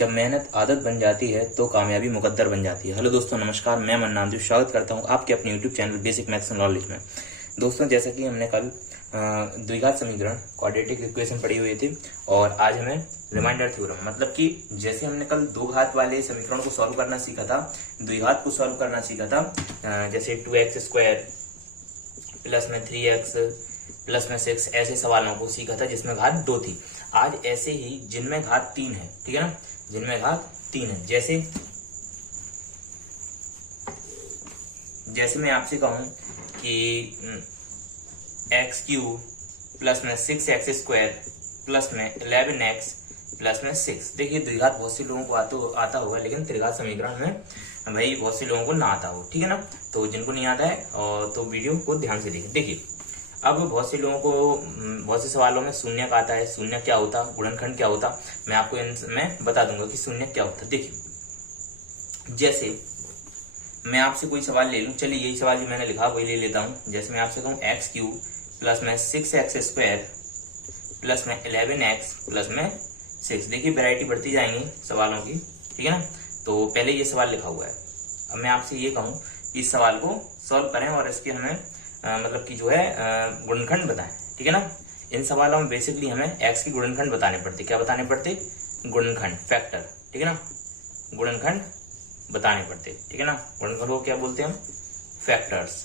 जब मेहनत आदत बन जाती है तो कामयाबी मुकद्दर बन जाती है। हेलो दोस्तों, नमस्कार। मैं मन्नान स्वागत करता हूं आपके अपने YouTube channel basic maths and knowledge में। दोस्तों, जैसा कि हमने कल द्विघात समीकरण क्वाड्रेटिक इक्वेशन पढ़ी हुई थी और आज हमें रिमाइंडर थ्योरम, मतलब कि जैसे हमने कल दो घात वाले समीकरण को सॉल्व करना सीखा था, द्विघात को सॉल्व करना सीखा था, जैसे 2x² प्लस में 3x प्लस में 6 ऐसे सवालों को सीखा था जिसमें घात 2 थी। आज ऐसे ही जिनमें घात 3 है, ठीक है ना, जिनमें घात 3 है। जैसे मैं आपसे कहूं कि x³ प्लस में 6x² प्लस में 11x प्लस में 6। देखिए, द्विघात बहुत से लोगों को आता होगा, लेकिन त्रिघात समीकरण में भाई बहुत से लोगों को ना आता हो, ठीक है ना। तो जिनको नहीं आता है तो वीडियो को ध्यान से देखें। देखिए, अब बहुत से लोगों को बहुत से सवालों में शून्यक आता है। शून्यक क्या होता, गुणनखंड क्या होता, मैं आपको मैं बता दूंगा कि शून्यक क्या होता। देखिए, जैसे मैं आपसे कोई सवाल ले लूं, चलिए यही सवाल जो मैंने लिखा वही ले लेता हूं। जैसे मैं आपसे कहूं x³ प्लस में 6x² प्लस में 11x प्लस में 6। देखिए, वैरायटी बढ़ती जाएंगी सवालों की, ठीक है ना। तो पहले ये सवाल लिखा हुआ है। अब मैं आपसे ये कहूं कि इस सवाल को सॉल्व करें और इसके हमें मतलब कि जो है गुणनखंड बताएं, ठीक है ना। इन सवालों में बेसिकली हमें x की गुणनखंड बताने पड़ते। क्या बताने पड़ते? गुणनखंड, फैक्टर, ठीक है ना। गुणनखंड बताने पड़ते, ठीक है ना। गुणनखंड को क्या बोलते हैं हम? फैक्टर्स,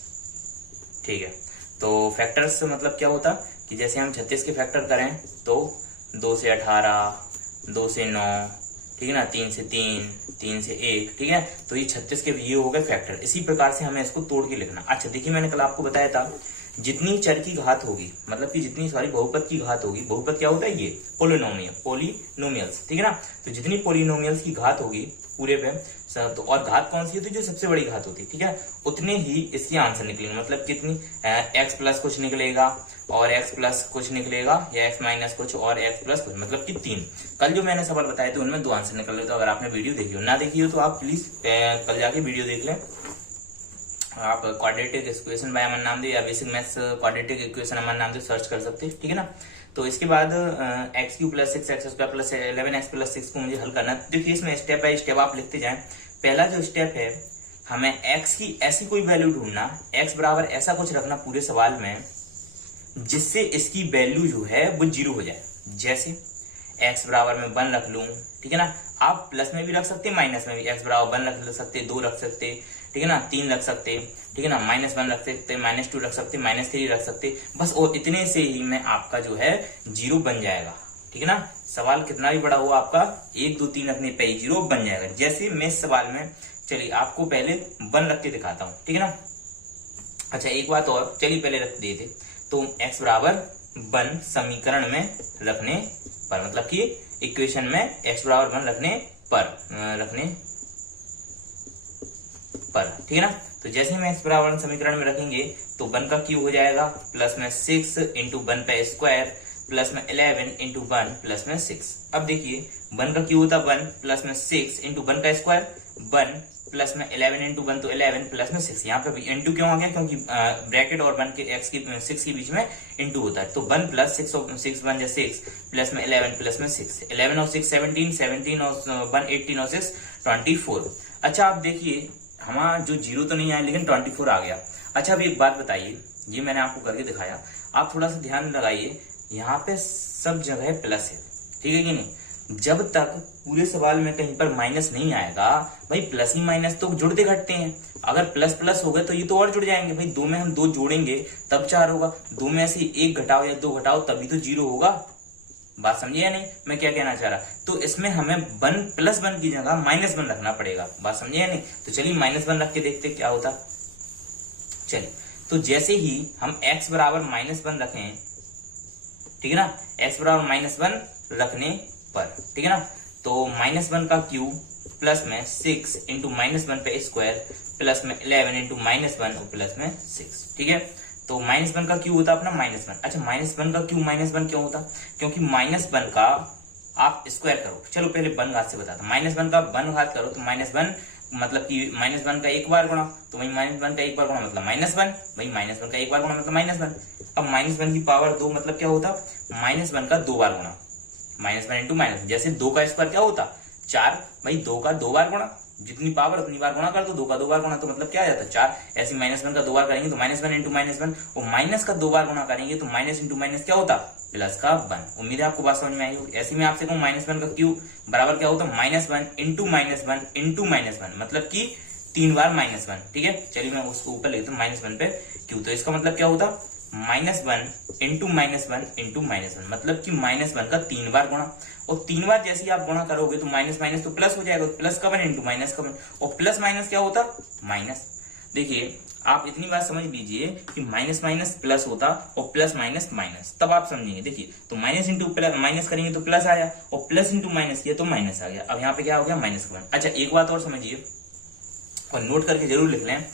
ठीक है। तो फैक्टर्स मतलब क्या होता कि जैसे हम 36 के फैक्टर करें तो 2 से 18, 2 से 9, ठीक है ना, 3 से 3, 3 से 1, ठीक है। तो ये 36 के ये हो गए फैक्टर। इसी प्रकार से हमें इसको तोड़ के लिखना। अच्छा, देखिए, मैंने कल आपको बताया था जितनी चर की घात होगी, मतलब कि जितनी सारी बहुपद की घात होगी, बहुपद क्या होता है? ये पोलिनोमियल्स, ठीक है ना। तो जितनी पोलिनोमियल्स की घात होगी पूरे पे, तो और घात कौन सी होती है? जो सबसे बड़ी घात होती है, ठीक है, उतने ही इसके आंसर निकलेंगे। मतलब कितनी? x प्लस कुछ निकलेगा और x प्लस कुछ निकलेगा, या x माइनस कुछ और x प्लस कुछ, मतलब कि 3। कल जो मैंने सवाल बताए थे उनमें 2 आंसर निकल रहे। तो अगर आपने वीडियो देखी हो, ना देखी हो तो आप प्लीज कल जाके वीडियो देख लें। आप क्वाड्रेटिक इक्वेशन बाय अमन नामदेव या बेसिक मैथ्स क्वाड्रेटिक इक्वेशन अमन नामदेव सर्च कर सकते हैं, ठीक है ना। तो इसके बाद x³ plus 6x² plus 11x plus 6 को मुझे हल करना है। देखिए, इसमें स्टेप बाय स्टेप आप लिखते जाएं। पहला जो स्टेप है, हमें x की ऐसी कोई वैल्यू ढूंढना, x बराबर ऐसा कुछ रखना पूरे सवाल में जिससे इसकी वैल्यू जो है वो 0 हो जाए। जैसे x बराबर में 1 रख लूं, ठीक है ना। आप प्लस में भी रख सकते, माइनस में भी। x बराबर 1 रख सकते, 2 रख सकते, ठीक है ना, 3 रख सकते, ठीक है ना, -1 रख सकते, -2 रख सकते, -3 रख सकते। बस और इतने से ही में आपका जो है 0 बन जाएगा, ठीक है ना। सवाल कितना भी बड़ा हो आपका, 1 2 3 रखने पे 0 बन जाएगा। जैसे मैं इस सवाल में, चलिए आपको पहले 1 रख के दिखाता हूं, ठीक है ना। अच्छा, एक बात और, चलिए पहले रख दिए थे। तो x बराबर 1 समीकरण में रखने पर, मतलब कि इक्वेशन में x बराबर 1 रखने पर, ठीक है ना। तो जैसे हम x बराबर समीकरण में रखेंगे तो 1 का क्यूब हो जाएगा प्लस में 6 इंटू 1 का स्क्वायर प्लस में 11 इंटू 1 प्लस में 6। अब देखिए, 1 का क्यूब होता 1 प्लस में 6 इंटू 1 का स्क्वायर, 1 प्लस में 11 इंटू 1 तो 11 प्लस में 6। यहाँ पे इंटू क्यों आ गया? क्योंकि ब्रैकेट और 1 के x की 6 के बीच में इंटू होता है। तो 1 प्लस 6 1 जा 6 प्लस में 11 प्लस में 6, 11 और 6 17, 17 और 1 18 और 6 24। अच्छा, आप देखिए, हमारा जो 0 तो नहीं आया लेकिन 24 आ गया। अच्छा, अब एक बात बताइए, ये मैंने आपको करके दिखाया, आप थोड़ा सा ध्यान लगाइए, यहाँ पे सब जगह प्लस है, ठीक है कि नहीं। जब तक पूरे सवाल में कहीं पर माइनस नहीं आएगा, भाई प्लस ही माइनस तो जुड़ते घटते हैं। अगर प्लस प्लस हो गए तो ये तो और जुड़ जाएंगे। भाई 2 में हम 2 जोड़ेंगे तब 4 होगा, 2 में से 1 घटाओ या 2 घटाओ तभी तो 0 होगा। बात समझिए या नहीं, मैं क्या कहना चाह रहा? तो इसमें हमें 1 प्लस 1 की जगह -1 रखना पड़ेगा। बात समझिए या नहीं? तो चलिए -1 रख के देखते क्या होता। चलिए, तो जैसे ही हम x बराबर -1 रखें, ठीक है ना, x बराबर -1 रखने पर, ठीक है ना, तो -1 का क्यूब प्लस में 6 इंटू -1 पे स्क्वायर प्लस में 11 इंटू -1 और प्लस में 6, ठीक है। तो -1 का क्यूब होता अपना -1। अच्छा, -1 का क्यूब -1 क्यों होता? क्योंकि -1 का आप स्क्वायर करो। चलो पहले 1 घात से बताता। -1 का 1 घात करो तो -1 मतलब कि -1 का एक बार गुणा, तो वही -1 का एक बार गुणा मतलब -1, वही -1 का एक बार गुणा मतलब -1। अब -1 की पावर 2 मतलब क्या होता? -1 का 2 बार गुणा, -1 इंटू -, जैसे 2 का स्क्वायर क्या होता? 4, भाई 2 का 2 बार गुणा, जितनी पावर उतनी बार गुणा कर दो, 2 का 2 बार गुणा तो मतलब क्या आ जाता है 4। ऐसे -1 का 2 बार करेंगे तो -1 इंटू -1, और माइनस का 2 बार गुणा करेंगे तो माइनस इंटू माइनस क्या होता, प्लस का 1। उम्मीद है आपको बात समझ में आई होगी। ऐसे में आपसे कहूं -1 का क्यूब बराबर क्या होता है, -1 इंटू -1 इंटू -1, मतलब कि 3 बार -1। ठीक है, चलिए मैं उसको ऊपर लिखता हूँ -1 पे क्यू, तो इसका मतलब क्या होता, -1 इंटू -1 इंटू -1, मतलब कि -1 का 3 बार गुणा, और 3 बार जैसे ही आप गुणा करोगे तो माइनस माइनस तो प्लस हो जाएगा, तो प्लस का 1 इंटू माइनस का 1, और प्लस माइनस क्या होता, माइनस। देखिए आप इतनी बात समझ लीजिए कि माइनस माइनस प्लस होता और प्लस माइनस माइनस, तब आप समझेंगे। देखिए तो माइनस इंटू प्लस, माइनस करेंगे तो प्लस आया, और प्लस इंटू माइनस किया तो माइनस आ गया। अब यहाँ पे क्या हो गया, माइनस का 1। अच्छा एक बात और समझिए और नोट करके जरूर लिख लें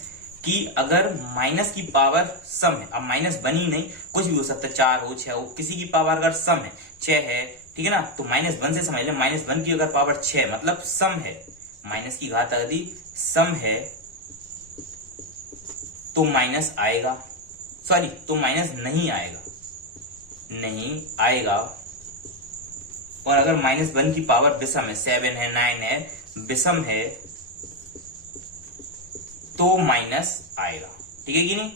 कि अगर माइनस की पावर सम है, अब माइनस बनी नहीं, कुछ भी हो सकता है, 4 हो 6 हो, किसी की पावर अगर सम है 6 है, ठीक है ना, तो -1 से समझ लें, -1 की अगर पावर 6 मतलब सम है, माइनस की घात यदि सम है तो माइनस आएगा, सॉरी तो माइनस नहीं आएगा, नहीं आएगा। और अगर -1 की पावर विषम है, 7 है 9 है, विषम है तो माइनस आएगा। ठीक है कि नहीं।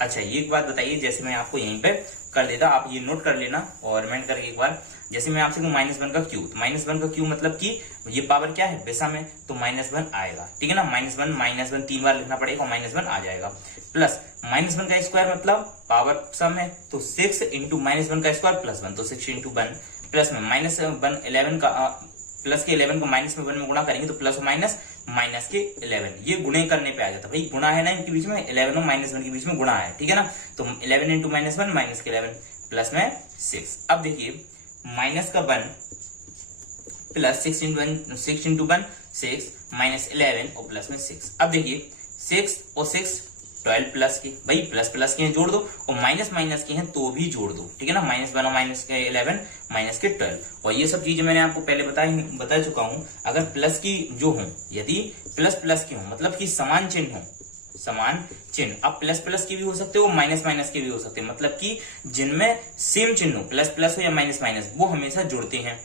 अच्छा ये एक बात बताइए, जैसे मैं आपको यहीं पे कर देता, आप ये नोट कर लेना और कमेंट करके एक बार, जैसे मैं आपसे कहूं -1 का क्यू, तो -1 का क्यू मतलब कि ये पावर क्या है, विषम है, तो -1 आएगा। ठीक है ना, -1 3 बार लिखना पड़ेगा और -1 आ जाएगा। प्लस -1 का स्क्वायर मतलब पावर सम है, तो 6 इंटू -1 का स्क्वायर प्लस 1, तो 6 इंटू 1, प्लस में -1 11 का प्लस के 11 को माइनस में 1 में गुणा करेंगे तो प्लस माइनस माइनस के 11, ये गुणे करने पे आ जाता है। भाई गुणा है ना इनके बीच में, 11 और -1 के बीच में गुणा है, ठीक है ना, तो 11 इंटू -1 माइनस के 11 प्लस में 6। अब देखिए माइनस का 1 प्लस 6 इंटू 1 6 माइनस 11 और प्लस में 6। अब देखिए 6 और 6 12 प्लस के, भाई प्लस प्लस के हैं जोड़ दो, और माइनस माइनस के हैं तो भी जोड़ दो, ठीक है ना, -1 और माइनस के 11 माइनस के 12। और ये सब चीजें मैंने आपको पहले बता चुका हूं। अगर प्लस की जो हो, यदि प्लस प्लस की हो मतलब कि समान चिन्ह हो, समान चिन्ह, अब प्लस प्लस के भी हो सकते हो, माइनस माइनस के भी हो सकते हैं, मतलब कि जिनमें सेम चिन्ह हो, प्लस प्लस हो या माइनस माइनस, वो हमेशा जुड़ते हैं,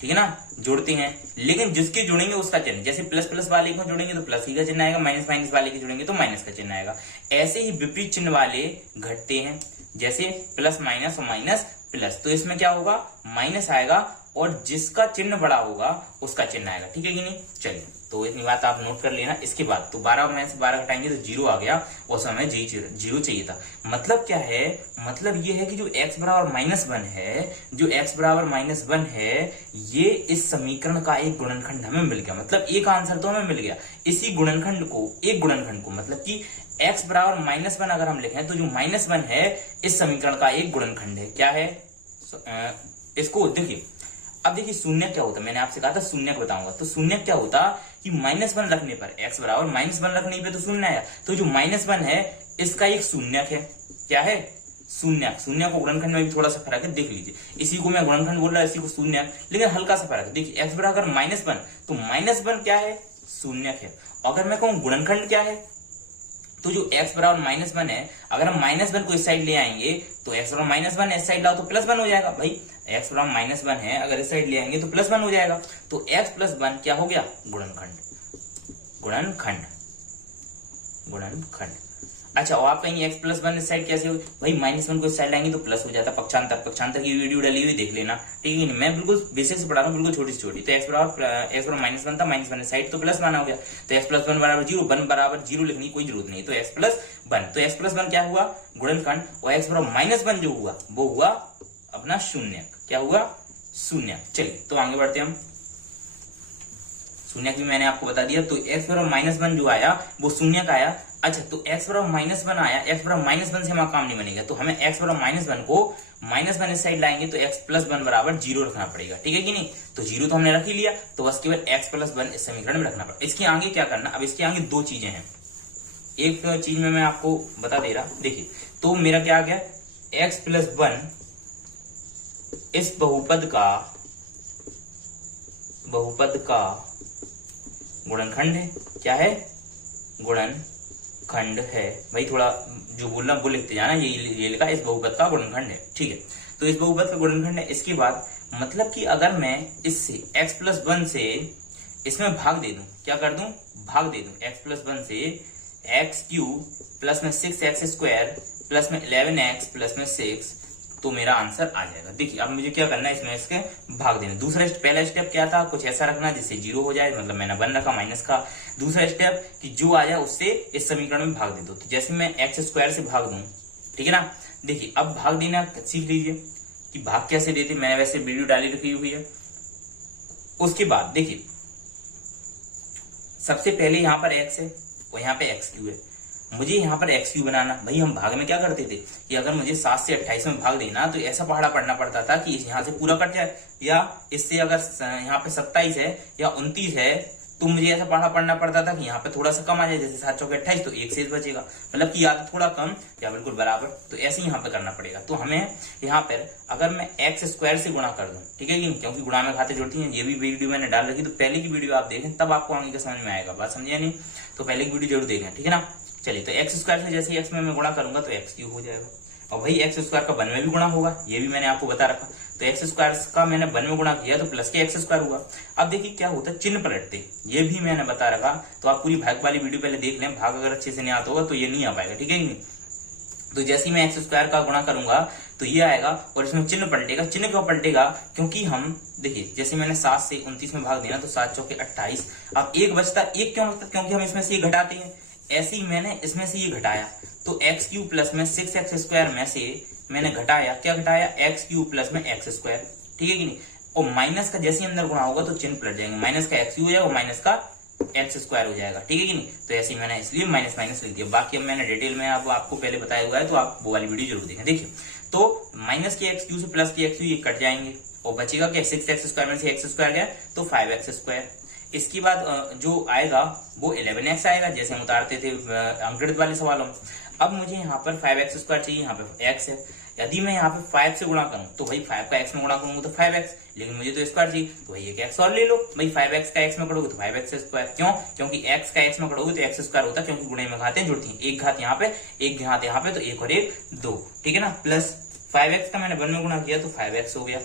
ठीक है ना, जोड़ते हैं। लेकिन जिसके जुड़ेंगे उसका चिन्ह, जैसे प्लस प्लस वाले को जोड़ेंगे तो प्लस ही का चिन्ह आएगा, माइनस माइनस वाले के जोड़ेंगे तो माइनस का चिन्ह आएगा। ऐसे ही विपरीत चिन्ह वाले घटते हैं, जैसे प्लस माइनस और माइनस प्लस, तो इसमें क्या होगा, माइनस आएगा, और जिसका चिन्ह बड़ा होगा उसका चिन्ह आएगा। ठीक है कि नहीं। चलिए तो इतनी बात आप नोट कर लेना। इसके बाद तो 12 में से 12 घटाएंगे तो 0 आ गया, उस समय 0 चाहिए था। मतलब क्या है, मतलब ये है कि जो x बराबर -1 है, जो x बराबर -1 है, ये इस समीकरण का एक गुणनखंड हमें मिल गया। मतलब एक आंसर तो हमें मिल गया। इसी गुणनखंड को, एक गुणनखंड को, मतलब कि x बराबर -1 अगर हम लिखें तो जो -1 है इस समीकरण का एक गुणनखंड है। क्या है, इसको देखिए। अब देखिए शून्य क्या होता है, मैंने आपसे कहा था शून्य बताऊंगा, तो शून्य क्या होता कि -1 रखने पर, x बराबर -1 रखने पे तो शून्य आया, तो जो -1 है इसका एक शून्यक है। क्या है, शून्यक। शून्य को गुणनखंड में भी थोड़ा सा फर्क है, देख लीजिए। इसी को मैं गुणनखंड बोल रहा है, इसी को शून्यक, लेकिन हल्का सा फर्क है। देखिए x बराबर -1 तो -1 क्या है, शून्यक है। अगर मैं कहूं गुणनखंड क्या है, तो जो x बराबर -1 है, अगर हम -1 को इस साइड ले आएंगे तो x बराबर -1 इस साइड लाओ तो +1 हो जाएगा। भाई x बराबर -1 है, अगर इस साइड ले आएंगे तो +1 हो जाएगा, तो x + 1 क्या हो गया, गुणनखंड। गुणनखंड, गुणनखंड। अच्छा, और आप कहेंगे x + 1 इस साइड कैसे हो, भाई -1 को इस साइड लाएंगे तो प्लस हो जाता, पक्षांतर। पक्षांतर की वीडियो डाली हुई देख लेना, ठीक है। मैं बिल्कुल बेसिक से पढ़ा रहा हूँ, बिल्कुल छोटी से छोटी। तो x बराबर -1 था, -1 इस साइड तो +1 हो गया, तो x + 1 बराबर 0, 1 बराबर 0 लिखने की कोई जरूरत नहीं, तो x + 1, तो x + 1 क्या हुआ, गुणनखंड। और x बराबर -1 जो हुआ वो हुआ अपना शून्यक। क्या हुआ, शून्यक। चलिए तो आगे बढ़ते हम। शून्यक भी मैंने आपको बता दिया, तो x बराबर -1 जो आया वो शून्यक आया। अच्छा, तो x बराबर -1 आया, x बराबर -1 से हमारा काम नहीं बनेगा, तो हमें x बराबर -1 को -1 इस साइड लाएंगे तो x + 1 बराबर 0 रखना पड़ेगा, ठीक है कि नहीं। तो 0 तो हमने रख ही लिया, तो बस केवल x + 1 इस समीकरण में रखना पड़ेगा। इसके आगे क्या करना, अब इसके आगे दो चीजें हैं। एक चीज में मैं आपको बता दे रहा, देखिए तो मेरा क्या आ गया, x + 1 इस बहुपद का गुणनखंड है। क्या है, गुणनखंड है। भाई थोड़ा जो बोलना वो लिखते जाना, ये लिखा इस बहुपद का गुणनखंड है, ठीक है। तो इस बहुपद का गुणनखंड है। इसके बाद मतलब कि अगर मैं इससे x+1 से इसमें भाग दे दूं, क्या कर दूं, भाग दे दूं, x+1 से x³ प्लस में 6x² प्लस में 11x प्लस में 6, तो मेरा आंसर आ जाएगा। देखिए अब मुझे क्या करना है, इसमें इसके भाग देना। दूसरा पहला स्टेप क्या था, कुछ ऐसा रखना जिससे 0 हो जाए, मतलब मैंने 1 रखा माइनस का। दूसरा स्टेप कि जो आ जाए उससे इस समीकरण में भाग दे दो। तो जैसे मैं x² से भाग दूं, ठीक है ना। देखिए अब भाग देना सीख लीजिए कि भाग कैसे देते, मैंने वैसे वीडियो डाली रखी हुई है। उसके बाद देखिए सबसे पहले यहाँ पर x है और यहाँ पे x³ है, मुझे यहाँ पर x³ बनाना। भाई हम भाग में क्या करते थे कि अगर मुझे 7 से 28 में भाग देना तो ऐसा पहाड़ा पढ़ना पड़ता था कि यहाँ से पूरा कट जाए, या इससे अगर यहाँ पे 27 है या 29 है तो मुझे ऐसा पहाड़ा पढ़ना पड़ता था कि यहाँ पे थोड़ा सा कम आ जाए, जैसे 7 चौके 28 तो 1 शेष बचेगा, मतलब कि या तो थोड़ा कम या बिल्कुल बराबर। तो ऐसे ही यहाँ पे करना पड़ेगा। तो हमें यहाँ पर अगर मैं x² से गुणा कर दूं, ठीक है, क्योंकि गुणा में घाते जुड़ती हैं, ये भी वीडियो मैंने डाल रखी, तो पहले की वीडियो आप देखें तब आपको आगे का समझ में आएगा। बात समझिए नहीं, तो पहले की वीडियो जरूर देखें, ठीक है ना। चलिए तो x² से जैसे x में मैं गुणा करूंगा तो x³ हो जाएगा, और भाई x² का 1 में भी गुणा होगा, ये भी मैंने आपको बता रखा। तो x² का मैंने 1 में गुणा किया तो प्लस के x² हुआ। अब देखिए क्या होता है, चिन्ह पलटते, ये भी मैंने बता रखा। तो आप पूरी भाग वाली वीडियो पहले देख लें, भाग अगर अच्छे से नहीं आता होगा तो ये नहीं आ पाएगा, ठीक है नहीं। तो जैसे ही मैं x² का गुणा करूंगा तो ये आएगा और इसमें चिन्ह पलटेगा। चिन्ह क्यों पलटेगा, क्योंकि हम देखिए जैसे मैंने 7 से 29 में भाग देना तो 7 चौके 28, अब 1 बचता, 1 क्यों बचता, क्योंकि हम इसमें से ये घटाते हैं। ऐसे ही मैंने इसमें से ये घटाया, तो x³ प्लस में 6x² में से मैंने घटाया, क्या घटाया, x³ प्लस में x², ठीक है कि नहीं। और माइनस का जैसे ही अंदर गुणा होगा तो चिन्ह पलट जाएंगे, माइनस का x³ हो जाएगा, माइनस का x² हो जाएगा, ठीक है कि नहीं। तो ऐसे ही मैंने इसलिए माइनस माइनस लिख दिया। बाकी अब मैंने डिटेल में अब आपको पहले बताया हुआ है, तो आप वो वाली वीडियो जरूर देखें। देखिए तो माइनस के x³ से प्लस के x³ ये कट जाएंगे और बचेगा क्या, 6x² में से x² गया तो 5x²। इसके बाद जो आएगा वो 11x आएगा, जैसे हम उतारते थे अंकगणित वाले सवालों में। अब मुझे यहाँ पर 5x² चाहिए, यहाँ पे x है। यदि मैं यहाँ पे 5 से गुणा करूं तो भाई 5 का x में गुणा करूंगा तो 5x, लेकिन मुझे तो स्क्वायर चाहिए, तो भाई एक x और ले लो। भाई 5x का x में करोगे तो 5x², क्यों, क्योंकि x का x में करोगे तो x² होता है, क्योंकि गुणे में घातें जुड़ती हैं, एक घात यहाँ पे एक घात यहाँ पे, तो 1 और 1 2, ठीक है ना। प्लस 5x का मैंने 1 में गुणा किया तो 5x हो गया।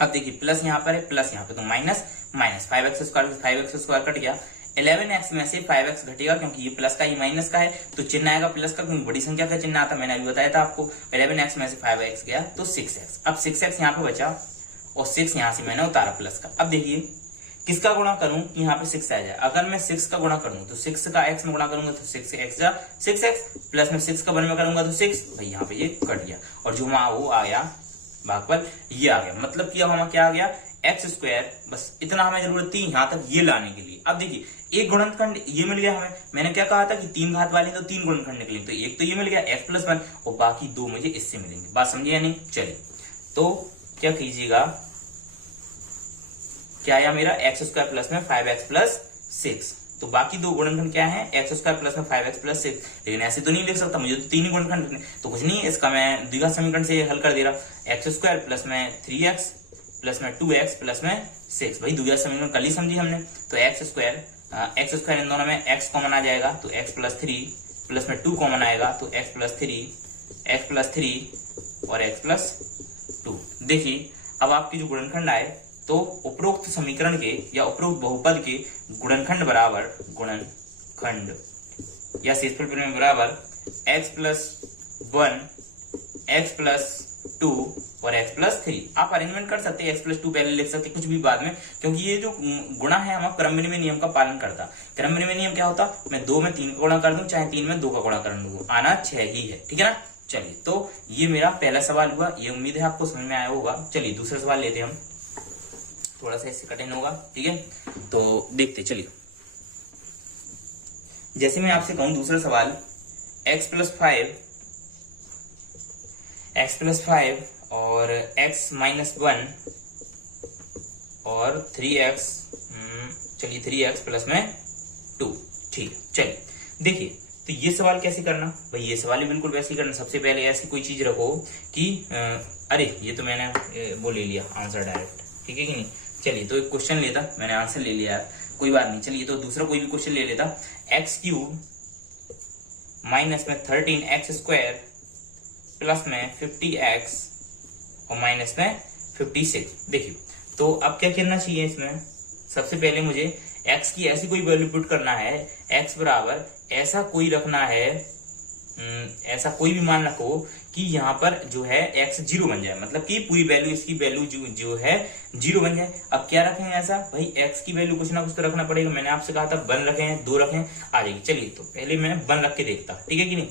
अब देखिए प्लस यहाँ पर है, प्लस यहाँ पे, तो माइनस माइनस 5x² कट गया। 11x में से 5x घटेगा, क्योंकि ये प्लस का ही माइनस का है, तो चिन्ह आएगा प्लस का, क्योंकि बड़ी संख्या का चिन्ह आता, मैंने अभी बताया था आपको। 11x में से 5x गया तो 6x। अब 6x यहाँ पे बचा और 6 यहाँ से मैंने उतारा प्लस का। अब देखिए किसका गुणा करूं कि यहाँ पे 6 आ जाए। अगर मैं 6 का गुणा करूं तो 6 का x में गुणा करूंगा तो 6x प्लस में 6 का 1 में करूंगा तो 6, भाई यहाँ पे ये कट गया और जो वो आ गया भागफल ये आ गया। मतलब कि अब हमारा क्या आ गया, x²। बस इतना हमें जरूरत थी यहाँ तक ये लाने के लिए। अब देखिए एक गुणनखंड ये मिल गया हमें, मैंने क्या कहा था कि 3 घात वाले तो 3 गुणनखंड निकलेंगे, तो एक तो ये मिल गया x+1 और बाकी 2 मुझे इससे मिलेंगे। बात समझिए या नहीं। चलिए तो क्या कीजिएगा, क्या आया मेरा x² प्लस में 5x प्लस 6, तो बाकी 2 गुणनखंड क्या है, x² प्लस में 5x प्लस 6। लेकिन ऐसे तो नहीं लिख सकता, मुझे तो 3 ही गुणनखंड लिखने, तो कुछ नहीं, इसका मैं द्विघात समीकरण से हल कर दे रहा। x² प्लस में 3x प्लस में 2x प्लस में 6, भाई द्विघात समीकरण कल ही समझी हमने। तो x² इन दोनों में x कॉमन आ जाएगा तो x+3 प्लस में 2 कॉमन आएगा तो x+3 और x+2। देखिए अब आपकी जो गुणनखंड आए तो उपरोक्त समीकरण के या उपरोक्त बहुपद के गुणनखंड बराबर गुणनखंड या शेषफल में बराबर x+1 x+2 और x+3। आप अरेंजमेंट कर सकते हैं, x+2 पहले लिख सकते कुछ भी बाद में, क्योंकि ये जो गुणा है हमारा क्रम विनिमय नियम का पालन करता। क्रम विनिमय नियम क्या होता, मैं 2 में 3 का गुणा कर दूं, चाहे 3 में 2 का गुणा कर दूं, आना 6 ही है, ठीक है ना। चलिए तो ये मेरा पहला सवाल हुआ, ये उम्मीद है आपको समझ में आया होगा। चलिए दूसरा सवाल लेते हैं हम, थोड़ा सा इससे कठिन होगा, ठीक है, तो देखते चलिए। जैसे मैं आपसे कहूं दूसरा सवाल, x+5 और x-1 और 3x, चलिए 3x प्लस में 2, ठीक है। चलिए देखिए तो ये सवाल कैसे करना, भाई ये सवाल ही बिल्कुल वैसे ही करना। सबसे पहले ऐसी कोई चीज रखो कि अरे ये तो मैंने वो ले लिया आंसर डायरेक्ट, ठीक है कि नहीं। चलिए तो एक क्वेश्चन लेता, मैंने आंसर ले लिया यार, कोई बात नहीं। चलिए तो दूसरा कोई भी क्वेश्चन ले लेता, x³ माइनस में 13x² प्लस में 50x और माइनस में 56। देखिए तो अब क्या करना चाहिए इसमें, सबसे पहले मुझे x की ऐसी कोई वैल्यू पुट करना है, x बराबर ऐसा कोई रखना है, ऐसा कोई भी मान रखो कि यहाँ पर जो है x 0 बन जाए, मतलब कि पूरी वैल्यू इसकी वैल्यू जो है 0 बन जाए। अब क्या रखेंगे ऐसा, भाई x की वैल्यू कुछ ना कुछ तो रखना पड़ेगा। मैंने आपसे कहा था 1 रखें 2 रखें, आ जाएगी। चलिए तो पहले मैं 1 रख के देखता, ठीक है कि नहीं।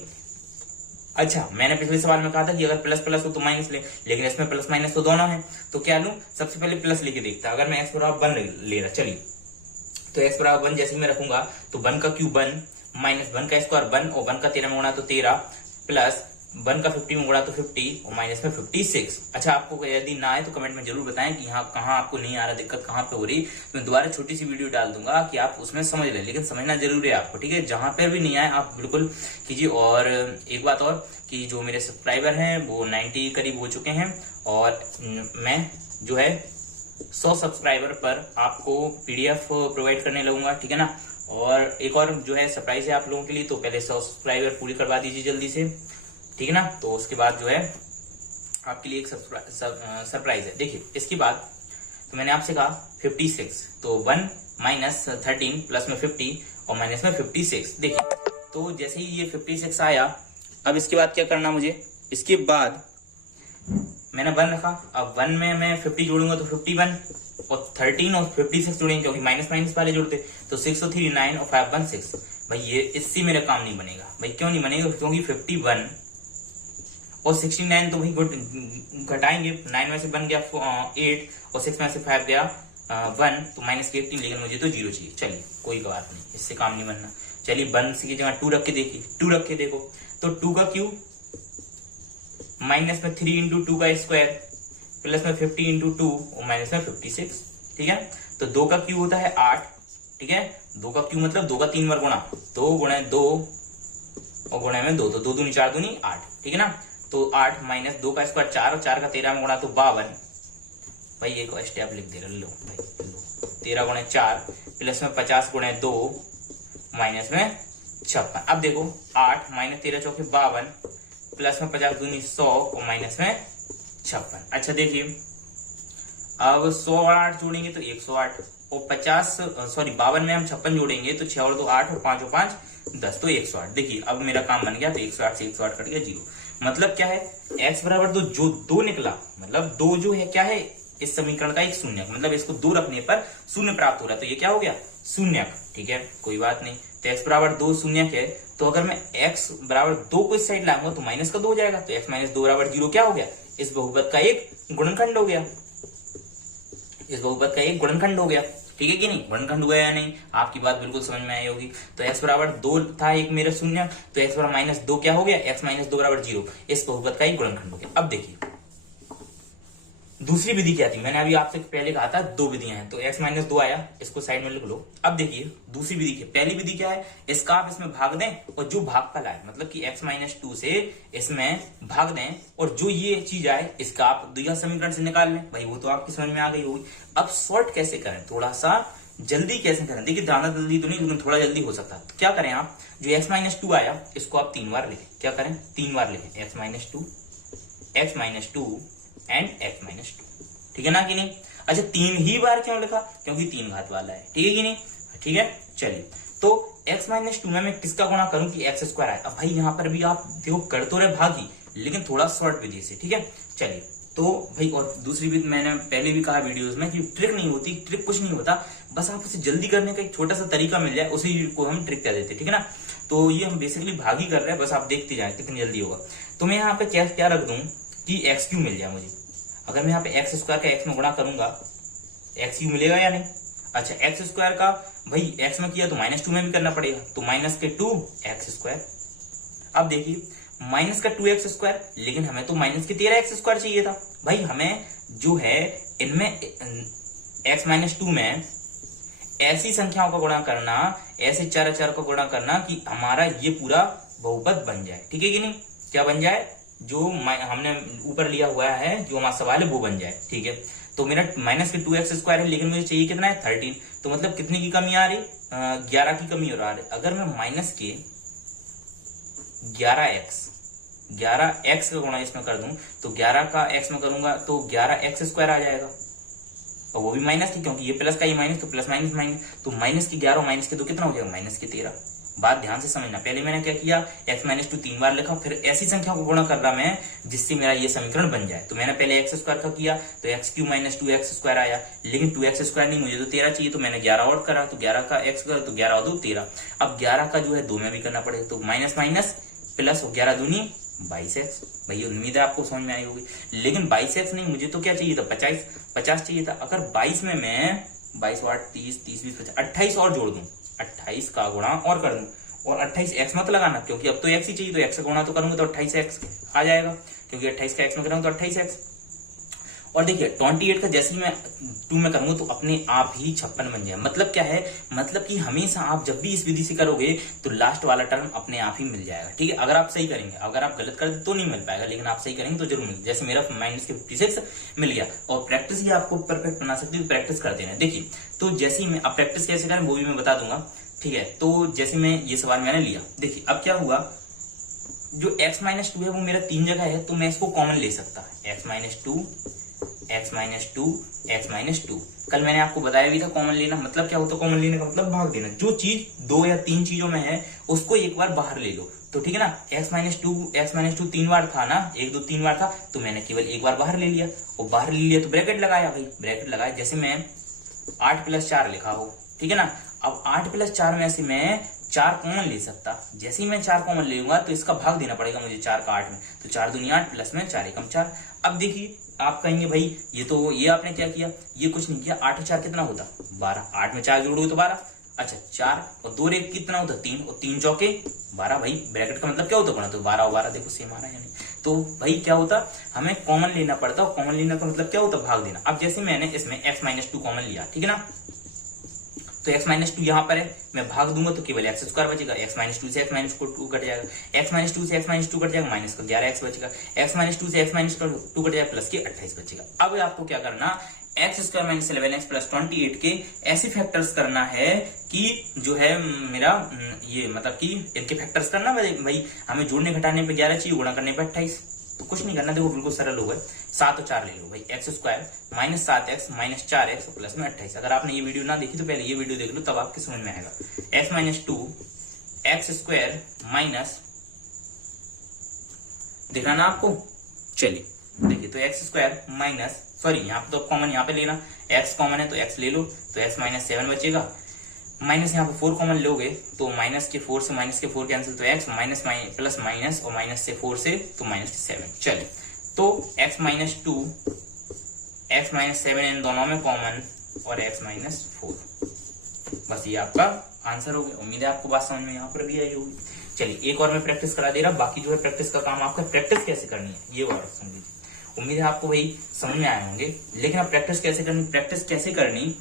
अच्छा, मैंने पिछले सवाल में कहा था कि अगर प्लस प्लस हो तो माइनस ले, लेकिन इसमें प्लस माइनस तो दोनों है, तो क्या लूं, सबसे पहले प्लस लेके देखता। अगर मैं x बराबर 1 ले रहा, चलिए तो x बराबर 1 जैसे ही मैं रखूंगा तो 1 का क्यूब 1 माइनस 1 का स्क्वायर 1 और 1 का 13 में गुणा तो 13 प्लस 1 का 50 में गुणा तो 50 और माइनस में 56। अच्छा, आपको यदि ना आए तो कमेंट में जरूर बताएं कि यहाँ कहाँ आपको नहीं आ रहा, दिक्कत कहाँ पे हो रही। तो मैं दोबारा छोटी सी वीडियो डाल दूंगा कि आप उसमें समझ लें, लेकिन समझना जरूरी है आपको, ठीक है। जहां पर भी नहीं आए आप बिल्कुल कीजिए। और एक बात और कि जो मेरे सब्सक्राइबर हैं वो 90 करीब हो चुके हैं, और मैं जो है 100 सब्सक्राइबर पर आपको PDF प्रोवाइड करने लगूंगा, ठीक है ना। और एक और जो है सरप्राइज है आप लोगों के लिए, तो पहले 100 सब्सक्राइबर पूरी करवा दीजिए जल्दी से, ठीक है ना। तो उसके बाद जो है आपके लिए एक सरप्राइज है। देखिए इसके बाद तो मैंने आपसे कहा 56, तो 1 माइनस 13 प्लस में 50 और माइनस में 56। देखिए तो जैसे ही ये 56 आया, अब इसके बाद क्या करना मुझे, इसके बाद मैंने 1 रखा, अब 1 में मैं 50 जोड़ूंगा तो 51 और 13 और 56 जोड़ेंगे क्योंकि माइनस माइनस वाले जोड़ते, तो 6 और 3 9 और 5 1 6। भाई ये इससे मेरा काम नहीं बनेगा। भाई क्यों नहीं बनेगा, क्योंकि 51 और 69 तो भाई घटाएंगे, 9 में से बन गया 8 और 6 में से 5 गया 1, तो माइनस के 18, लेकिन मुझे तो 0 चाहिए। चलिए कोई बात नहीं, इससे काम नहीं बनना। चलिए 1 की जगह 2 रख के देखिए, 2 रख के देखो तो 2 का क्यूब माइनस में 3 इंटू 2 का स्क्वायर प्लस में 50 इंटू 2 और माइनस में 56, ठीक है। तो 2 का क्यूब होता है 8, ठीक है। 2 का क्यूब मतलब 2 का 3 बार गुणा, 2 गुणे 2 और गुणे में 2, तो 2 दूनी 4 दूनी 8, ठीक है ना। तो 8 माइनस 2 का स्क्वायर 4 और 4 का 13 में गुणा तो 52। भाई एक स्टेप लिख दे रहे, लो भाई लो, 13 गुणे 4 प्लस में 50 गुणे 2 माइनस में 56। अब देखो 8 माइनस 13 चौके 52 प्लस में 50 दूनी 100 और माइनस में 56। अच्छा देखिए अब 100 और 8 जोड़ेंगे तो 108 और 52 में हम 56 जोड़ेंगे तो 6 और 2 8 और 5 और 5 10, तो 108। देखिए अब मेरा काम बन गया, तो 108 से 108 कट गया 0। मतलब क्या है, x बराबर 2 जो 2 निकला, मतलब 2 जो है क्या है इस समीकरण का एक शून्यक, मतलब इसको 2 रखने पर शून्य प्राप्त हो रहा है, तो ये क्या हो गया शून्यक, ठीक है। कोई बात नहीं, तो x बराबर 2 शून्यक है, तो अगर मैं x बराबर 2 को इस साइड लाऊंगा तो माइनस का 2 हो जाएगा, तो x माइनस 2 बराबर 0 क्या हो गया, इस बहुपद का एक गुणनखंड हो गया, इस बहुपद का एक गुणनखंड हो गया, ठीक है कि नहीं। गुणनखंड हुआ या नहीं, आपकी बात बिल्कुल समझ में आई होगी। तो x बराबर 2 था एक मेरा शून्य, तो x बराबर माइनस 2 क्या हो गया, x माइनस 2 बराबर 0, इस बहुपद का एक गुणनखंड हो गया। अब देखिए दूसरी विधि क्या थी, मैंने अभी आपसे पहले कहा था 2 विधियां हैं, तो x माइनस 2 आया, इसको साइड में लिख लो। अब देखिए दूसरी विधि की, पहली विधि क्या है, इसका आप इसमें भाग दें और जो भागफल आए, मतलब कि x माइनस 2 से इसमें भाग दें और जो ये चीज आए इसका आप द्विघात समीकरण से निकाल लें। भाई वो तो आपकी समझ में आ गई होगी। अब सॉर्ट कैसे करें, थोड़ा सा जल्दी कैसे करें, देखिए ज्यादा जल्दी तो नहीं लेकिन थोड़ा जल्दी हो सकता है। तो क्या करें आप, जो x माइनस 2 आया इसको आप 3 बार लिखें, क्या करें 3 बार लिखें, x minus 2 and x minus 2, ठीक है ना कि नहीं। अच्छा 3 ही बार क्यों लिखा, क्योंकि 3 घात वाला है, ठीक है कि नहीं, ठीक है। चलिए तो x माइनस 2 में मैं किसका गुणा करूं कि x स्क्वायर आए। अब भाई यहाँ पर भी आप देखो कर तो रहे भागी, लेकिन थोड़ा शॉर्ट विधि से, ठीक है। चलिए तो भाई और दूसरी भी मैंने पहले भी कहा वीडियोस में कि ट्रिक नहीं होती, ट्रिक कुछ नहीं होता, बस आप उसे जल्दी करने का एक छोटा सा तरीका मिल जाए उसी को हम ट्रिक कह देते, ठीक है ना। तो ये हम बेसिकली भागी कर रहे हैं, बस आप देखते जाए कितनी जल्दी होगा। तो मैं यहाँ पे क्या रख दूं कि एक्स क्यू मिल जाए मुझे। अगर मैं यहाँ पे एक्स स्क्वायर का एक्स में गुणा करूंगा एक्स क्यू मिलेगा या नहीं। अच्छा एक्स स्क्वायर का भाई एक्स में किया तो माइनस 2 में भी करना पड़ेगा, तो माइनस के 2 एक्स स्क्वायर। अब देखिए माइनस का 2x स्क्वायर, लेकिन हमें तो माइनस के 13x स्क्वायर चाहिए था। भाई हमें जो है इनमें x माइनस 2 में ऐसी संख्याओं का गुणा करना, ऐसे चार का गुणा करना कि हमारा ये पूरा बहुपद बन जाए, ठीक है कि नहीं। क्या बन जाए, जो हमने ऊपर लिया हुआ है जो हमारा सवाल है वो बन जाए, ठीक है। तो मेरा माइनस के 2x स्क्वायर है, लेकिन मुझे चाहिए कितना है 13, तो मतलब कितने की कमी आ रही 11 की कमी हो रहा है। अगर मैं माइनस के 11x 11 एक्स का गुणा इसमें कर दूं तो 11 का एक्स में करूंगा तो 11 एक्स स्क्वायर आ जाएगा, और वो भी माइनस थी क्योंकि ये प्लस का ये माइनस, तो प्लस माइनस माइनस, तो माइनस की 11 माइनस के 2 कितना हो जाएगा, माइनस के 13। बात ध्यान से समझना, पहले मैंने क्या किया, x माइनस 2 3 बार लिखा, फिर ऐसी संख्या को गुणा कर रहा मैं जिससे मेरा ये समीकरण बन जाए। तो मैंने पहले एक्स स्क्वायर का किया तो x Q minus 2x square आया, लेकिन 2x स्क्वायर नहीं, मुझे तो 13 चाहिए, तो मैंने 11 और करा, तो 11 का एक्स करा तो 11 और 2 13। अब 11 का जो है 2 में भी करना पड़ेगा, तो माइनस माइनस प्लस, 11 दूनी 22x। भैया उम्मीद है आपको समझ में आई होगी, लेकिन 22x नहीं, मुझे तो क्या चाहिए था, 50 चाहिए था। अगर 22 में मैं 22 8 30 30 20 50 28 और जोड़ दूं, 28 का गुणा और कर दूं, और 28x मत लगाना क्योंकि अब तो x ही चाहिए, तो x का गुणा तो करूंगा तो 28x आ जाएगा, क्योंकि 28 का x में करूंगा तो 28x। और देखिए 28 का जैसे ही मैं 2 में करूंगा तो अपने आप ही 56 बन जाएगा। मतलब क्या है, मतलब कि हमेशा आप जब भी इस विधि से करोगे तो लास्ट वाला टर्म अपने आप ही मिल जाएगा, ठीक है, अगर आप सही करेंगे। अगर आप गलत कर दे तो नहीं मिल पाएगा, लेकिन आप सही करेंगे तो जरूर मिल, जैसे मेरा माइनस के 56 मिल गया। और प्रैक्टिस ही आपको परफेक्ट बना सकती है, प्रैक्टिस करते हैं। देखिए तो जैसे ही मैं अब प्रैक्टिस कैसे करें वो भी मैं बता दूंगा, ठीक है। तो जैसे मैं ये सवाल मैंने लिया, देखिए अब क्या हुआ, जो x माइनस 2 है वो मेरा 3 जगह है, तो मैं इसको कॉमन ले सकता, x minus 2 x minus 2 x minus 2। कल मैंने आपको बताया भी था कॉमन लेना मतलब क्या होता है, कॉमन लेने का मतलब भाग देना। जो चीज 2 या 3 चीजों में है उसको एक बार बाहर ले लो, तो ठीक है ना। x माइनस 2 3 बार था ना, 1 2 3 बार था, तो मैंने केवल एक बार बाहर ले लिया, और बाहर ले लिया तो ब्रैकेट लगाया, भाई ब्रैकेट लगाया। जैसे मैं 8 प्लस 4 लिखा हो, ठीक है ना। अब 8 प्लस 4 में से मैं 4 कॉमन ले सकता, जैसे ही मैं 4 कॉमन ले लूंगा तो इसका भाग देना पड़ेगा मुझे 4 का 8 में, तो 4 दूनी 8 प्लस में 4 एकम 4। अब देखिए आप कहेंगे भाई ये आपने क्या किया, ये कुछ नहीं किया, 8 और 4 कितना होता 12, 8 में 4 जोड़ोगे तो 12, अच्छा 4 और 2 एक कितना होता 3, और 3 चौके 12, भाई ब्रैकेट का मतलब क्या होता गुणा, तो 12 और 12 देखो सेम आ रहा है नहीं, तो भाई क्या होता हमें कॉमन लेना पड़ता, और कॉमन लेना का मतलब क्या होता भाग देना। अब जैसे मैंने इसमें x माइनस 2 कॉमन लिया, ठीक है ना, तो x माइनस 2 यहाँ पर है, मैं भाग दूंगा तो केवल x स्क्वायर बचेगा, x माइनस 2 से x माइनस 2 कट जाएगा, x माइनस 2 से x माइनस 2 कट जाएगा, माइनस का 11x बचेगा, x माइनस 2 से x माइनस 2 कट जाएगा, प्लस के 28 बचेगा। अब आपको क्या करना, x square minus 11x plus 28 के ऐसे फैक्टर्स करना है कि जो है मेरा ये मतलब कि इनके फैक्टर्स करना भाई, हमें जोड़ने घटाने पे 11 चाहिए, गुणा करने पे 28, तो कुछ नहीं करना, देखो बिल्कुल सरल होगा, 7 और 4 ले लो भाई, x square minus 7x minus 4x plus में 28। अगर आपने ये वीडियो ना देखी तो पहले ये वीडियो देख लो, तब आपके समझ में आएगा। x minus 2 x square minus, देखना ना आपको, चलिए देखिए, तो एक्स स्क्वायर माइनस, सॉरी यहाँ पे तो कॉमन यहाँ पे लेना, x कॉमन है तो x ले लो, तो x माइनस 7 बचेगा, माइनस यहाँ पे 4 कॉमन लोगे तो माइनस के 4 से माइनस के 4 कैंसिल, तो x माइनस प्लस माइनस, और माइनस से 4 से तो माइनस के 7। चलिए तो x माइनस 2 x माइनस 7 इन दोनों में कॉमन, और x माइनस 4, बस ये आपका आंसर हो गया। उम्मीद है आपको बात समझ में यहाँ पर भी आई होगी। चलिए एक और मैं प्रैक्टिस करा दे रहा, बाकी जो है प्रैक्टिस का काम आपका, प्रैक्टिस कैसे करनी है ये और समझ लीजिए। उम्मीद है आपको भाई समझ में आए होंगे, लेकिन अब प्रैक्टिस कैसे करनी, प्रैक्टिस कैसे करनी,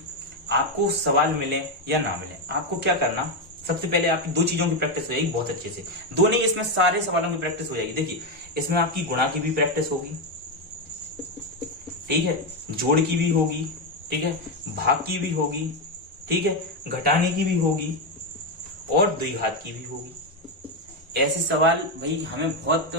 आपको सवाल मिले या ना मिले, आपको क्या करना, सबसे पहले आपकी 2 चीजों की प्रैक्टिस हो जाएगी बहुत अच्छे से, 2 नहीं इसमें सारे सवालों की प्रैक्टिस हो जाएगी। देखिए इसमें आपकी गुणा की भी प्रैक्टिस होगी, ठीक है, जोड़ की भी होगी, ठीक है, भाग की भी होगी, ठीक है, घटाने की भी होगी, और द्विघात की भी होगी। ऐसे सवाल भाई हमें बहुत,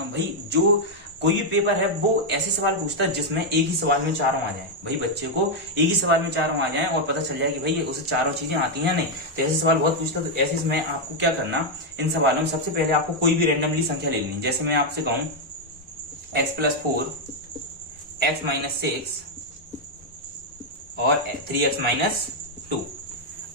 भाई जो कोई भी पेपर है वो ऐसे सवाल पूछता है जिसमें एक ही सवाल में चारों आ जाए, भाई बच्चे को एक ही सवाल में चारों आ जाए और पता चल जाए कि भाई उसे चारों चीजें आती हैं नहीं, तो ऐसे सवाल बहुत पूछता है। तो ऐसे में आपको क्या करना, इन सवालों में सबसे पहले आपको कोई भी रेंडमली संख्या ले लेनी। जैसे मैं आपसे कहूं x प्लस 4 x माइनस 6 और 3x माइनस 2।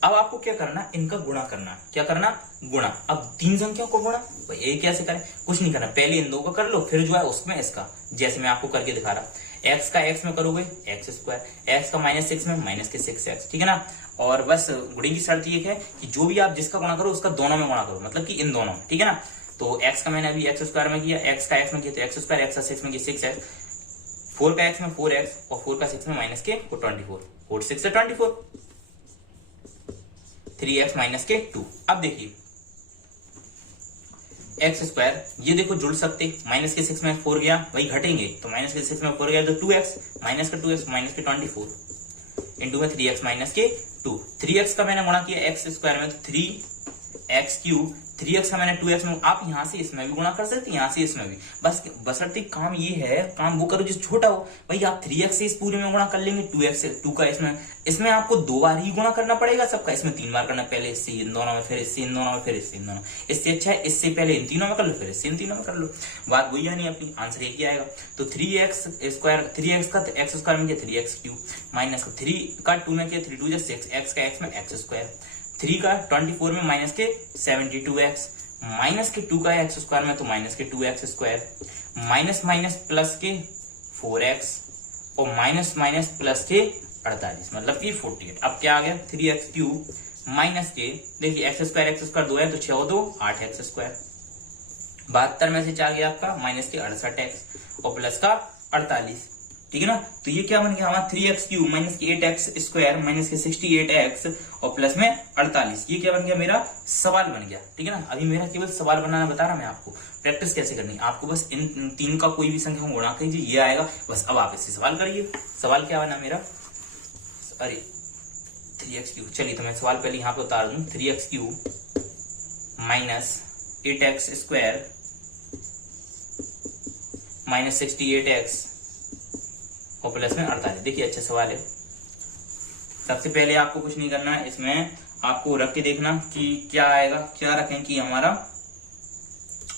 अब आपको क्या करना, इनका गुणा करना, क्या करना, गुणा। अब 3 संख्याओं को गुणा, भाई ये कैसे करें, कुछ नहीं करना, पहले इन 2 का कर लो, फिर जो है उसमें इसका, जैसे मैं आपको करके दिखा रहा, x का x में करोगे x स्क्वायर, x का माइनस 6 में माइनस के 6x, ठीक है ना। और बस गुणे की शर्त ये है कि जो भी आप जिसका गुणा करो उसका दोनों में गुणा करो, मतलब कि इन दोनों में, ठीक है ना। तो x का मैंने अभी x स्क्वायर में किया, x का x में किया तो x स्क्वायर, x का 6 में किया 6x, 4 का x में 4x, और 4 का 6 में माइनस के 24, 4 6 से 24, 3x माइनस के 2। अब देखिए एक्स स्क्वायर, ये देखो जुड़ सकते, माइनस के 6 में 4 गया, वही घटेंगे, तो माइनस के 6 में 4 गया तो 2x, माइनस का 2x माइनस के 24 इंटू में 3x माइनस के 2। 3x का मैंने गुणा किया एक्स स्क्वायर में, तो 3 एक्स क्यूब 3x का मैंने 2x में, आप यहाँ से इसमें भी गुणा कर सकते हैं, यहाँ से इसमें भी, बस बशर्ते काम ये है, काम वो करो जो छोटा हो। भाई आप 3x से इस पूरे में गुणा कर लेंगे, 2x से 2 का इसमें आपको 2 बार ही गुणा करना पड़ेगा सबका, इसमें 3 बार करना, पहले इससे इन दोनों में, फिर इससे इन दोनों में, फिर इससे इन दोनों। इससे अच्छा है इससे पहले इन तीनों में कर लो, फिर इससे इन तीनों में कर लो, बात वही है नहीं अपनी, आंसर एक ही आएगा। तो 3x स्क्वायर, 3x का एक्स स्क्वायर में किया 3x क्यूब, माइनस का 3 का 2 में किया 3 2 जा 6, x का x में एक्स स्क्वायर, 3 का 24 में माइनस के 72x, माइनस के 2 का एक्स स्क्वायर में तो माइनस के 2x square, minus minus plus के 4x और माइनस माइनस प्लस के 48, मतलब कि 48। अब क्या आ गया 3x क्यूब माइनस के, देखिए एक्स स्क्वायर 2 है तो 6 और 2 8x स्क्वायर, 72 में से 4 गया आपका माइनस के 68x और प्लस का 48, ठीक है ना। तो ये क्या बन गया हमारा 3x क्यूब माइनस के 8x स्क्वायर माइनस के 68x और प्लस में 48, ये क्या बन गया मेरा सवाल बन गया, ठीक है ना। अभी मेरा केवल सवाल बनाना बता रहा मैं आपको, प्रैक्टिस कैसे करनी है आपको, बस इन तीन का कोई भी संख्या गुणा कीजिए, ये आएगा बस। अब आप इससे सवाल करिए, सवाल क्या बना मेरा, अरे 3x क्यूब, चलिए तो मैं सवाल पहले यहाँ पे उतार दूं, 3x cube minus 8x square minus 68x और प्लस में 48। देखिए अच्छा सवाल है। सबसे पहले आपको कुछ नहीं करना है, इसमें आपको रख के देखना कि क्या आएगा, क्या रखें कि हमारा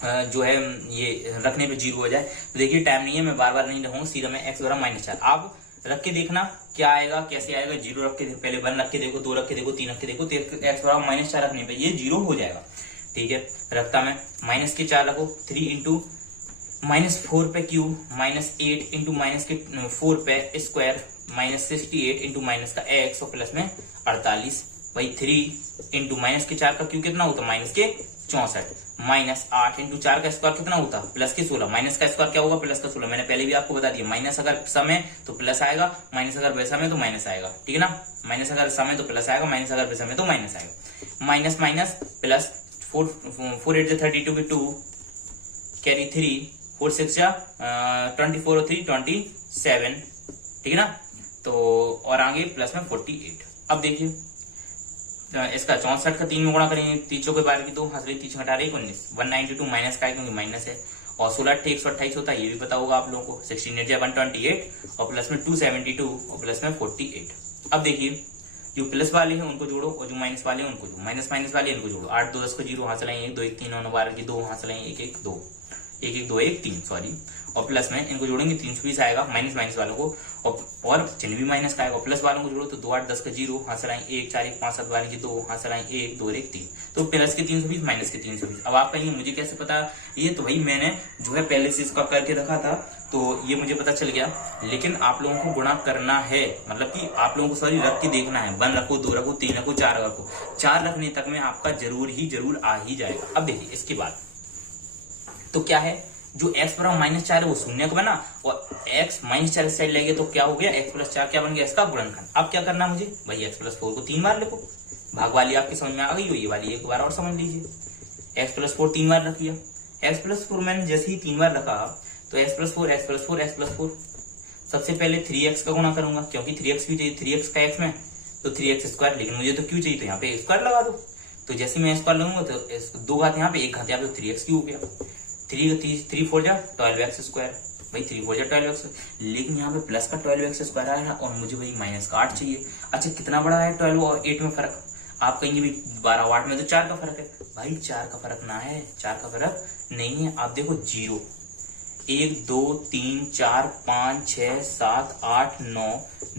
जो है ये रखने पे 0 हो जाए। तो देखिए टाइम नहीं है, मैं बार बार नहीं रखूंगा, सीधा मैं x बराबर -4, आप रख के देखना क्या आएगा, कैसे आएगा। 0 रख के पहले 1 रख के देखो, 2 रख के देखो, 3 रख के देखो, तो x बराबर -4 रखने पे ये 0 हो जाएगा, ठीक है। रखता मैं माइनस के 4 रखो, 3 इंटू -4 पे क्यूब माइनस 8 इंटू माइनस के 4 पे स्क्वायर माइनस 68 इंटू माइनस का x और प्लस में 48, वही 3 इंटू माइनस के 4 का क्यूब कितना होता माइनस के 64, माइनस 8 इंटू 4 का स्क्वायर कितना होता प्लस के 16, माइनस का स्क्वायर क्या होगा प्लस का 16, मैंने पहले भी आपको बता दिया, माइनस अगर सम है तो प्लस आएगा, माइनस अगर वैसा में तो माइनस आएगा, ठीक है ना। माइनस अगर सम है तो प्लस आएगा, माइनस अगर वैसा में तो माइनस आएगा, माइनस माइनस प्लस 4 8 32 की 2 कैरी 3 4 6 24 और 3 27, ठीक है ना। तो और आगे प्लस में 48। अब देखिए इसका 64 का 3 में गुणा करेंगे, तीसों के बारे की 2 हंस रही, 3 घटा रही 19, 192 माइनस का है क्योंकि माइनस है, और 16 128 होता है, ये भी पता होगा आप लोगों को, 16 8 128 और प्लस में 272 और प्लस में 48। अब देखिए जो प्लस वाले हैं उनको जोड़ो और जो माइनस वाले हैं उनको जोड़ो, माइनस माइनस वाले इनको जोड़ो, 8 2 10 को 0 हासिल आएंगे, 1 2 1 3 9 12 की 2 हासिल आएंगे, 1 1 2 1 1 2 1 3 सॉरी, और प्लस में इनको जोड़ेंगे 320 आएगा माइनस माइनस वालों को, और चिन्ह भी माइनस का आएगा, प्लस वालों को जोड़ो तो 2 8 10 का 0 हासिल आएंगे, 1 4 1 5 7 12 की 2 हासिल आएंगे, 1 2 1 3, तो प्लस के 320 माइनस के 320। अब आप कहेंगे मुझे कैसे पता ये, तो भाई मैंने जो है पहले से इसका करके रखा था तो ये मुझे पता चल गया, लेकिन आप लोगों को गुणा करना है, मतलब कि आप लोगों को सॉरी रख के देखना है, 1 रखो 2 रखो 3 रखो 4 रखो, 4 रखने तक में आपका जरूर आ ही जाएगा। अब देखिए इसके बाद तो क्या है, जो x बराबर -4 है वो शून्य का बना, और x -4 साइड लेंगे तो क्या हो गया, x + 4 क्या बन गया इसका गुणनखंड। अब क्या करना मुझे भाई, x + 4 को 3 बार लिखो, भाग वाली आपकी समझ में आ गई हो, ये वाली एक बार और समझ लीजिए, x + 4 3 बार रखिए, x + 4 मैंने जैसे ही 3 बार रखा तो x + 4 x + 4 x + 4, सबसे पहले 3x का गुणा करूंगा क्योंकि 3x भी चाहिए, 3x का x में तो 3x स्क्वायर, लेकिन मुझे तो क्यों चाहिए तो यहाँ पे स्क्वायर लगा दो, तो जैसे मैं स्क्वायर लूंगा तो 2 घात यहाँ पे 1 घात यहाँ पे 3x क्यूब हो गया, 3 4 जा 12x स्क्वायर, भाई 3 4 जा 12x, लेकिन यहाँ पे प्लस का 12x स्क्वायर आया और मुझे भाई माइनस का 8 चाहिए। अच्छा कितना बड़ा है 12 और 8 में फर्क, आप कहेंगे भाई 12 और 8 में तो 4 का फर्क है, भाई 4 का फर्क ना है, 4 का फर्क नहीं है। आप देखो 0 1 2 3 4 5 6 7 8 9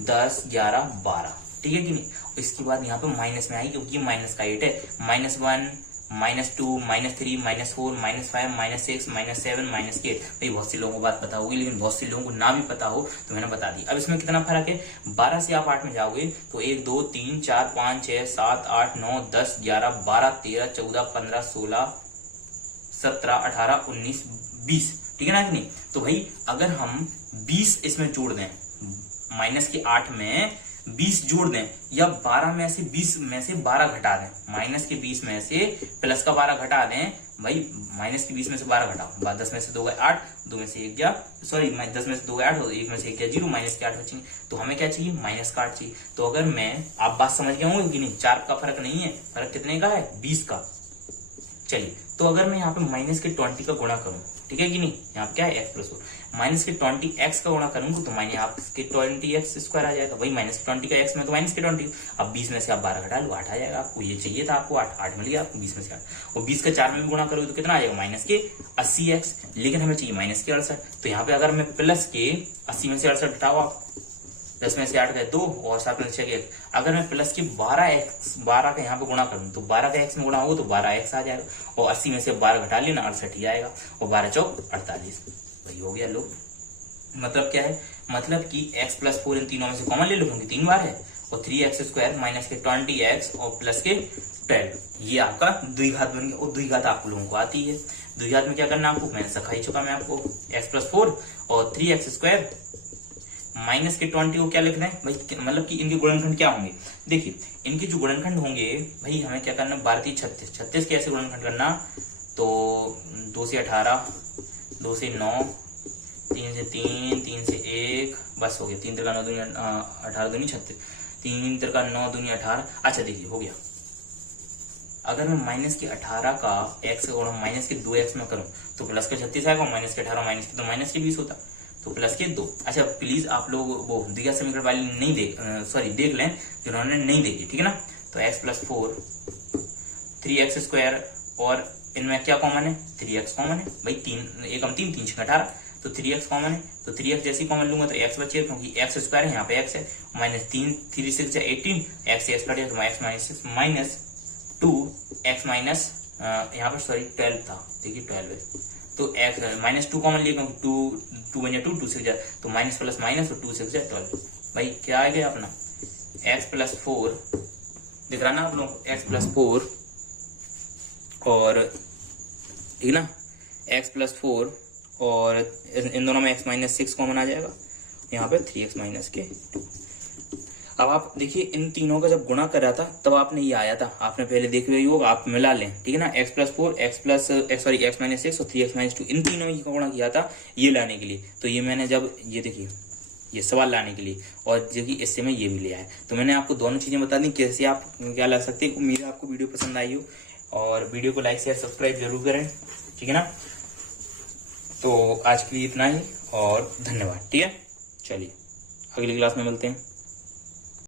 10 11 12, ठीक है कि नहीं। इसके बाद यहाँ पे माइनस में आई क्योंकि माइनस का 8 है, -1 -2 -3 -4 -5 -6 -7 -8। भाई बहुत से लोगों को बात पता होगी, लेकिन बहुत से लोगों को ना भी पता हो तो मैंने बता दी। अब इसमें कितना फर्क है, 12 से आप 8 में जाओगे तो 1 2 3 4 5 6 7 8 9 10 11 12 13 14 15 16 17 18 19 20, ठीक है ना कि नहीं। तो भाई अगर हम 20 इसमें जोड़ दें, माइनस के 8 में 20 जोड़ दें, या 12 में से 20 में से 12 घटा दें, माइनस के 20 में से प्लस का 12 घटा दें, भाई माइनस के 20 में से 12 घटाओ, 10 में से 2 गए 8, 2 में से 1 गया, सॉरी 10 में से 2 गए 8, 1 में से 1 गया 0, माइनस के 8 बचेंगे। तो हमें क्या चाहिए, माइनस का 8 चाहिए। तो अगर मैं, आप बात समझ गए होंगे कि नहीं, 4 का फर्क नहीं है, फर्क कितने का है 20 का, चलिए, तो अगर मैं यहाँ पे माइनस के 20 का गुणा करूं, ठीक है कि नहीं, यहाँ पे क्या है x प्लस 4, माइनस के 20x का गुणा करूंगा तो माइनस आपके 20x स्क्वायर आ जाएगा, वही माइनस के 20 का x में तो माइनस के 20, अब 20 में से आप 12 घटा लो, 8 आ जाएगा। आपको ये चाहिए था, आपको 8 मिल गया आपको 20 में से 8, और 20 का 4 में भी गुणा करोगे तो कितना आ जाएगा, माइनस के 80x, लेकिन हमें चाहिए माइनस के 68। तो यहाँ पे अगर मैं प्लस के 80 में से 68 घटाओ आप, 10 में से 8 गए 2 और 7 में से 6 अगर मैं प्लस की 12 का यहाँ पे गुणा करूँ तो 12 का x में गुणा होगा तो 12x आ जाएगा, और 80 में से 12 घटा लेना 68 ही आएगा, और 12 चौक 48, वही हो गया। लो मतलब क्या है, मतलब कि x प्लस 4 इन तीनों में से कॉमन ले लो क्योंकि 3 बार है, और 3x स्क्वायर माइनस के 20x और प्लस के 12, ये आपका द्विघात बन गया। और द्विघात आप लोगों को आती है, द्विघात में क्या करना आपको, मैंने सिखा चुका मैं आपको, x प्लस 4 और 3x स्क्वायर माइनस के 20 को क्या लिख रहे हैं भाई, मतलब कि इनके गुणनखंड क्या होंगे। देखिए इनके जो गुणनखंड होंगे भाई, हमें क्या करना, 12 3 36, 36 के ऐसे गुणनखंड करना, तो 2 से 18, 2 से 9, 3 से 3, 3 से 1, बस हो गया, 3 3 9 दूनी 18 दूनी 36, 3 3 9 दूनी 18। अच्छा देखिए हो गया, अगर मैं माइनस के 18 का x का गुणा माइनस के 2x में करूं तो प्लस के 36 आएगा, माइनस के 18 माइनस के तो माइनस के 20 होता, तो प्लस के 2। अच्छा प्लीज आप लोग वो द्विघात समीकरण वाली नहीं देख लें जिन्होंने नहीं देखी, ठीक है ना। तो x प्लस 4 3x स्क्वायर, और इनमें क्या कॉमन है, 3x कॉमन है भाई, 3 एक हम 3 3 18, तो 3x कॉमन है, तो 3x जैसी कॉमन लूंगा तो x बचेगा क्योंकि x स्क्वायर है, यहाँ पे x है, माइनस 3 3 6 18, x से x कट तो x minus 6 minus 2 x minus यहाँ पर सॉरी 12 था, देखिए 12 है, तो x माइनस 2 कॉमन लिया क्योंकि 2 बन जाए 2 6 जाए, तो माइनस प्लस माइनस और 2 6 जाए 12, भाई क्या आ गया अपना x प्लस 4, दिख रहा ना आप लोग, x प्लस 4 और ठीक ना, x प्लस 4 और इन दोनों में x माइनस 6 कॉमन आ जाएगा, यहाँ पे 3x माइनस के। अब आप देखिए इन तीनों का जब गुणा कर रहा था तब आपने ये आया था, आपने पहले देख लिया होगा, आप मिला लें, ठीक है ना, x प्लस 4 x माइनस 6 और 3x माइनस 2 इन तीनों का गुणा किया था ये लाने के लिए। तो ये मैंने जब ये देखिए ये सवाल लाने के लिए, और जो कि इससे मैं ये भी ले आया, तो मैंने आपको दोनों चीजें बता दी कैसे आप क्या ला सकते हैं। उम्मीद है आपको वीडियो पसंद आई हो, और वीडियो को लाइक शेयर सब्सक्राइब जरूर करें, ठीक है ना। तो आज के लिए इतना ही और धन्यवाद, ठीक है, चलिए अगली क्लास में मिलते हैं।